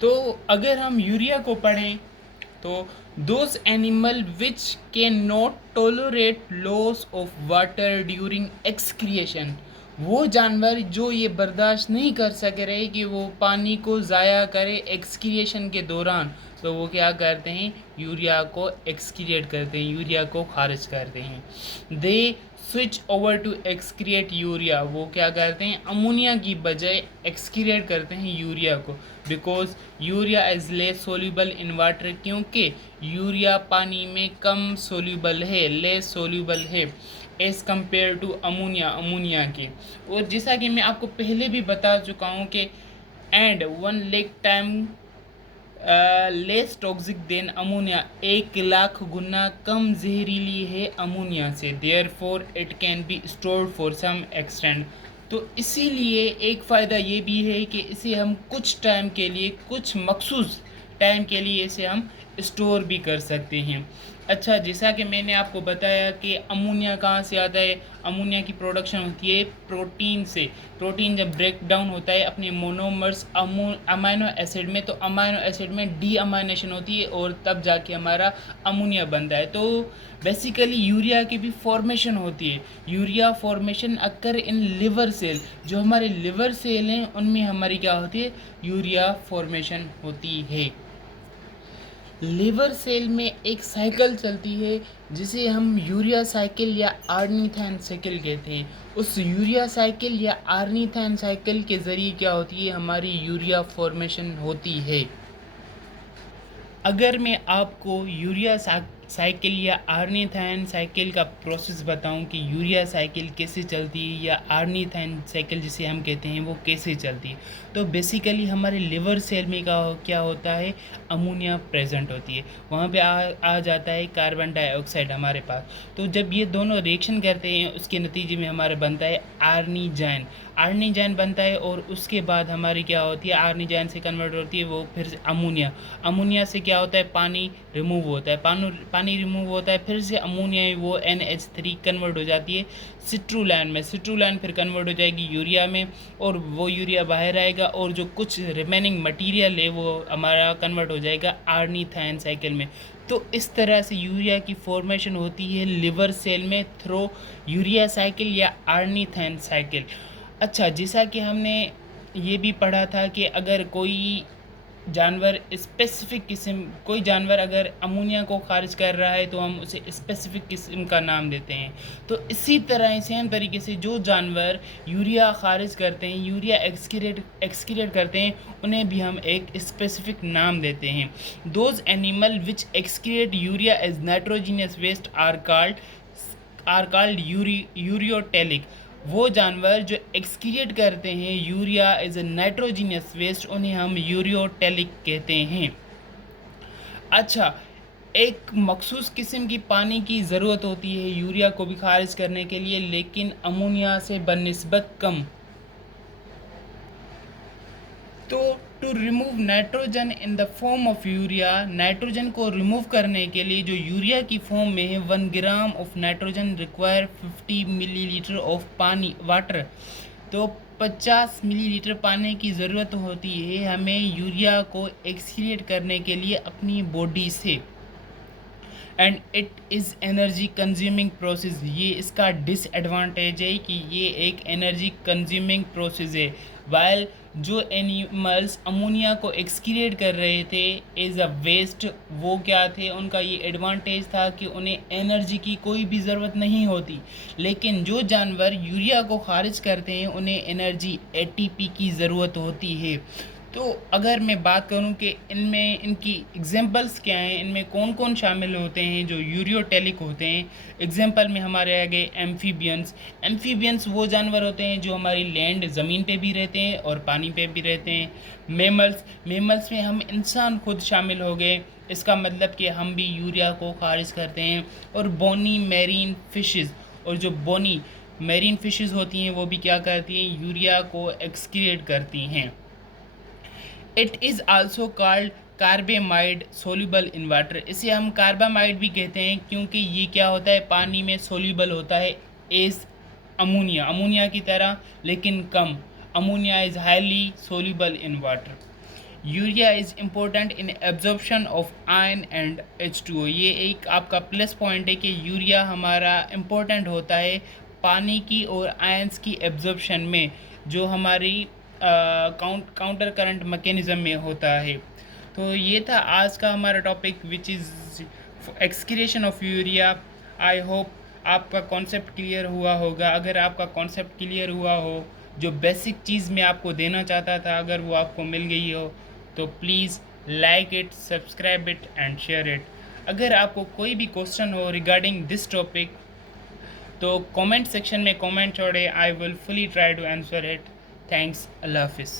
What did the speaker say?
तो अगर हम यूरिया को पढ़ें तो those animal which can not tolerate loss of water during excretion, वो जानवर जो ये बर्दाश्त नहीं कर सक रहे कि वो पानी को ज़ाया करे एक्सक्रिएशन के दौरान, तो वो क्या करते हैं, यूरिया को एक्सक्रिएट करते हैं, यूरिया को खारिज करते हैं। They switch over to excrete urea, वो क्या करते हैं, अमोनिया की बजाय एक्सक्रिएट करते हैं यूरिया को, because urea is less soluble in water, क्योंकि यूरिया पानी में कम सोल्यूबल है, लेस सोल्यूबल है as compare to ammonia, ammonia के। और जैसा कि मैं आपको पहले भी बता चुका हूँ कि and 1 lakh time less toxic than ammonia, 1 lakh गुना कम जहरीली है अमोनिया से, therefore it can be stored for some extent. तो इसीलिए एक फ़ायदा ये भी है कि इसे हम कुछ टाइम के लिए, कुछ मखसूस टाइम के लिए इसे हम स्टोर भी कर सकते हैं। अच्छा, जैसा कि मैंने आपको बताया कि अमोनिया कहाँ से आता है, अमोनिया की प्रोडक्शन होती है प्रोटीन से। प्रोटीन जब ब्रेक डाउन होता है अपने मोनोमर्स अमाइनो एसिड में, तो अमाइनो एसिड में डी अमाइनेशन होती है और तब जाके हमारा अमोनिया बनता है। तो बेसिकली यूरिया की भी फॉर्मेशन होती है। Urea formation occur in liver cell, जो हमारे लिवर सेल हैं उनमें हमारी क्या होती है, यूरिया फॉर्मेशन होती है। लिवर सेल में एक साइकिल चलती है जिसे हम यूरिया साइकिल या आर्निथाइन साइकिल कहते हैं। उस यूरिया साइकिल या आर्निथाइन साइकिल के ज़रिए क्या होती है, हमारी यूरिया फॉर्मेशन होती है। अगर मैं आपको यूरिया साइकिल या आर्निथाइन साइकिल का प्रोसेस बताऊं कि यूरिया साइकिल कैसे चलती है या आर्निथाइन साइकिल जिसे हम कहते हैं वो कैसे चलती है, तो बेसिकली हमारे लिवर सेल में क्या होता है, अमोनिया प्रेजेंट होती है, वहाँ पे आ जाता है कार्बन डाइऑक्साइड हमारे पास। तो जब ये दोनों रिएक्शन करते हैं उसके नतीजे में हमारे बनता है आर्निजाइन, आर्निजाइन बनता है और उसके बाद हमारी क्या होती है, आर्निजाइन से कन्वर्ट होती है वो फिर से अमोनिया, अमोनिया से क्या होता है, पानी रिमूव होता है, पानी रिमूव होता है, फिर से अमोनिया वो NH3 कन्वर्ट हो जाती है सिट्रुलाइन में, सिट्रुलाइन फिर कन्वर्ट हो जाएगी यूरिया में और वो यूरिया बाहर आएगा और जो कुछ रिमेनिंग मटेरियल है वो हमारा कन्वर्ट हो जाएगा आर्निथाइन साइकिल में। तो इस तरह से यूरिया की फॉर्मेशन होती है लिवर सेल में थ्रू यूरिया साइकिल या आर्निथाइन साइकिल। अच्छा, जैसा कि हमने ये भी पढ़ा था कि अगर कोई जानवर स्पेसिफिक किस्म, कोई जानवर अगर अमोनिया को खारिज कर रहा है तो हम उसे स्पेसिफिक किस्म का नाम देते हैं। तो इसी तरह सेम तरीके से जो जानवर यूरिया खारिज करते हैं, यूरिया एक्सक्रीट करते हैं, उन्हें भी हम एक स्पेसिफिक नाम देते हैं। Those animal which excrete urea as nitrogenous waste are called ureotelic, वो जानवर जो एक्सक्रिएट करते हैं urea as a nitrogenous waste, उन्हें हम यूरियोटेलिक कहते हैं। अच्छा, एक मखसूस किस्म की पानी की ज़रूरत होती है यूरिया को भी खारिज करने के लिए, लेकिन अमोनिया से बनिस्बत कम। तो to remove nitrogen in the form of urea, nitrogen को रिमूव करने के लिए जो यूरिया की फॉर्म में है, 1 gram of nitrogen require 50 millilitre of पानी वाटर। तो 50 मिलीलीटर पानी की ज़रूरत होती है हमें यूरिया को एक्सक्रीट करने के लिए अपनी बॉडी से। And it is energy consuming process, ये इसका डिसएडवांटेज है कि ये एक एनर्जी कंज्यूमिंग प्रोसेस है। वाइल जो एनिमल्स अमोनिया को एक्सक्रीट कर रहे थे एज अ वेस्ट, वो क्या थे, उनका ये एडवांटेज था कि उन्हें एनर्जी की कोई भी ज़रूरत नहीं होती। लेकिन जो जानवर यूरिया को खारिज करते हैं उन्हें एनर्जी ATP की ज़रूरत होती है। तो अगर मैं बात करूं कि इनमें इनकी एग्जांपल्स क्या हैं, इनमें कौन कौन शामिल होते हैं जो यूरियोटेलिक होते हैं। एग्जांपल में हमारे आ गए एम्फीबियंस। एम्फीबियंस वो जानवर होते हैं जो हमारी लैंड ज़मीन पे भी रहते हैं और पानी पे भी रहते हैं। मेमल्स, मेमल्स में हम इंसान खुद शामिल हो गए, इसका मतलब कि हम भी यूरिया को खारिज करते हैं। और बोनी मैरीन फिशेस, और जो बोनी मैरीन फिशेस होती हैं वो भी क्या करती हैं, यूरिया को एक्सक्रीट करती हैं। It is also called carbamide soluble in water, इसे हम कार्बामाइड भी कहते हैं क्योंकि ये क्या होता है, पानी में सोल्यूबल होता है एज अमोनिया, अमोनिया की तरह लेकिन कम। Ammonia is highly soluble in water. Urea is important in absorption of iron and H2O। ये एक आपका प्लस पॉइंट है कि यूरिया हमारा इम्पोर्टेंट होता है पानी की और आयंस की एब्जॉर्प्शन में, जो हमारी काउंटर करंट मैकेनिज़्म में होता है। तो ये था आज का हमारा topic which is excretion of urea. I hope आपका कॉन्सेप्ट क्लियर हुआ होगा। अगर आपका कॉन्सेप्ट क्लियर हुआ हो, जो बेसिक चीज़ मैं आपको देना चाहता था अगर वो आपको मिल गई हो, तो please like it, subscribe it and share it. अगर आपको कोई भी क्वेश्चन हो रिगार्डिंग दिस टॉपिक, तो कमेंट सेक्शन में कमेंट छोड़े, I will fully try to answer it. Thanks, अल्लाह हाफिज़।